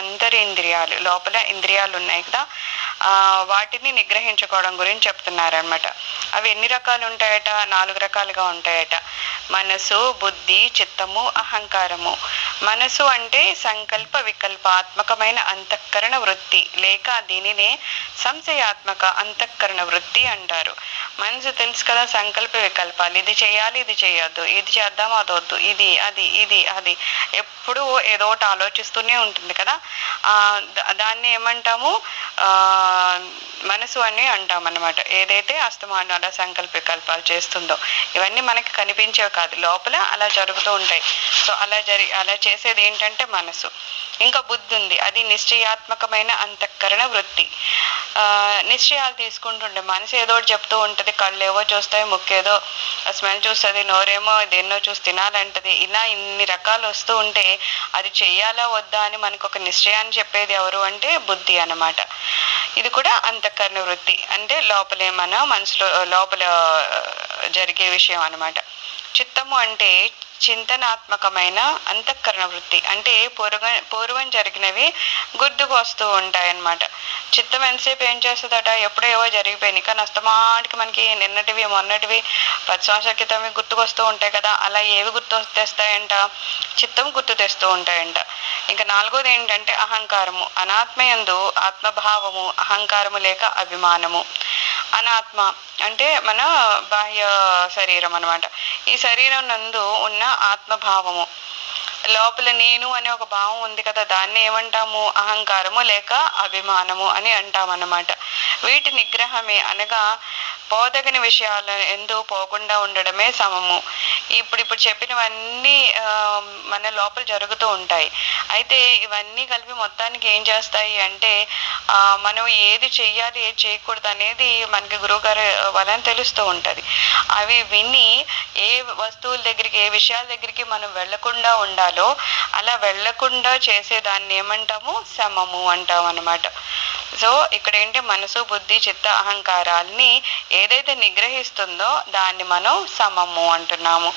అంతరింద్రియాలు, లోపల ఇంద్రియాలు ఉన్నాయి కదా, వాటిని నిగ్రహించుకోవడం గురించి చెప్తున్నారనమాట. అవి ఎన్ని రకాలు ఉంటాయట? 4 రకాలుగా ఉంటాయట. మనసు, బుద్ధి, చిత్తము, అహంకారము. మనసు అంటే సంకల్ప వికల్పాత్మకమైన అంతఃకరణ వృత్తి, లేక దీనినే సంశయాత్మక అంతఃకరణ వృత్తి అంటారు. మనసు తెలుసు కదా, సంకల్ప వికల్పాలు, ఇది చేయాలి, ఇది చేయొద్దు, ఇది చేద్దాం, అదొద్దు, ఇది అది, ఇది అది, ఎప్పుడూ ఏదో ఒకటి ఆలోచిస్తూనే ఉంటుంది కదా. దాన్ని ఏమంటాము? మనసు అని అంటాం అన్నమాట. ఏదైతే అస్తమానం అలా సంకల్ప వికల్పాలు చేస్తుందో, ఇవన్నీ మనకి కనిపించేవి కాదు, లోపల అలా జరుగుతూ ఉంటాయి. సో అలా చేసేది ఏంటంటే మనసు. ఇంకా బుద్ధి ఉంది, అది నిశ్చయాత్మకమైన అంతఃకరణ వృత్తి. నిశ్చయాలు తీసుకుంటుండే. మనసు ఏదో ఒకటి చెప్తూ ఉంటుంది, కళ్ళు ఏవో చూస్తాయి, ముక్కేదో స్మెల్ చూస్తుంది, నోరేమో దేన్నో చూసి తినాలంటది. ఇలా ఇన్ని రకాలు వస్తూ ఉంటే అది చెయ్యాలా వద్దా అని మనకు ఒక నిశ్చయాన్ని చెప్పేది ఎవరు అంటే బుద్ధి అన్నమాట. ఇది కూడా అంతఃకరణ వృత్తి, అంటే లోపలే మన మనసులో లోపల జరిగే విషయం అన్నమాట. చిత్తము అంటే చింతనాత్మకమైన అంతఃకరణ వృత్తి, అంటే పూర్వం జరిగినవి గుర్తుకు వస్తూ ఉంటాయన్నమాట. చిత్తం ఎంతసేపు ఏం చేస్తుందట? ఎప్పుడో ఏవో జరిగిపోయినాయి, కానీ అస్తమాటికి మనకి నిన్నటివి మొన్నటివి 10 సంవత్సరాల క్రితమే గుర్తుకొస్తూ ఉంటాయి కదా. అలా ఏవి గుర్తు తెస్తాయంట? చిత్తం గుర్తు తెస్తూ ఉంటాయంట. ఇంకా 4వది ఏంటంటే అహంకారము. అనాత్మయందు ఆత్మభావము, అహంకారము లేక అభిమానము. అనాత్మ అంటే మన బాహ్య శరీరం అనమాట. ఈ శరీరం నందు ఉన్న ఆత్మభావము, లోపల నేను అనే ఒక భావం ఉంది కదా, దాన్ని ఏమంటాము? అహంకారము లేక అభిమానము అని అంటామన్నమాట. వీటి నిగ్రహమే, అనగా పోదగని విషయాల ఎందు పోకుండా ఉండడమే సమము. ఇప్పుడు చెప్పినవన్నీ మన లోపల జరుగుతూ ఉంటాయి. అయితే ఇవన్నీ కలిపి మొత్తానికి ఏం చేస్తాయి అంటే మనం ఏది చెయ్యాలి, ఏది చేయకూడదు అనేది మనకి గురువుగారు వలన తెలుస్తూ ఉంటుంది. అవి విని ఏ వస్తువుల దగ్గరికి, ఏ విషయాల దగ్గరికి మనం వెళ్లకుండా ఉండాలో అలా వెళ్లకుండా చేసేదాన్ని ఏమంటాము? సమము అంటాం అన్నమాట. సో ఇక్కడ ఏంటి? మనసు, బుద్ధి, చిత్త, అహంకారాల్ని ఏదైతే నిగ్రహిస్తుందో దాన్ని మనం సమము అంటున్నాము.